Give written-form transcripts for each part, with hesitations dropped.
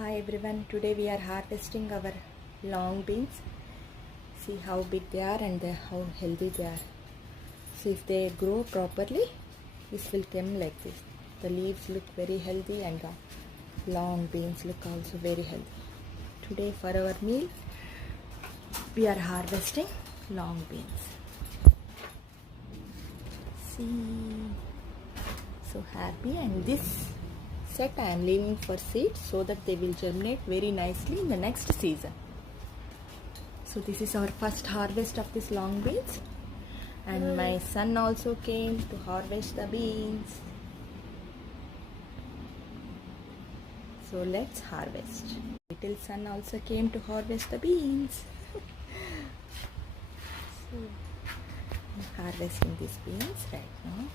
Hi everyone, today we are harvesting our long beans. See how big they are and how healthy they are. See if they grow properly, this will come like this. The leaves look very healthy and the long beans look also very healthy. Today for our meal, we are harvesting long beans. See, so happy, and this set I am leaving for seeds so that they will germinate very nicely in the next season. So this is our first harvest of this long beans, and my son also came to harvest the beans. So let's harvest. Little son also came to harvest the beans. So I'm harvesting these beans right now.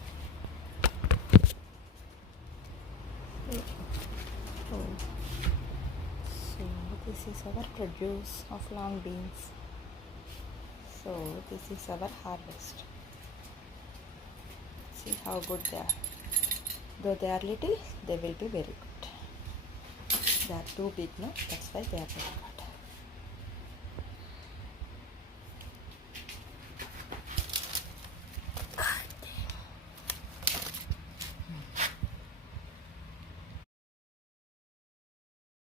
Oh. So this is our produce of long beans. So this is our harvest. See how good they are. Though they are little, they will be very good. They are too big, no? That's why they are very good.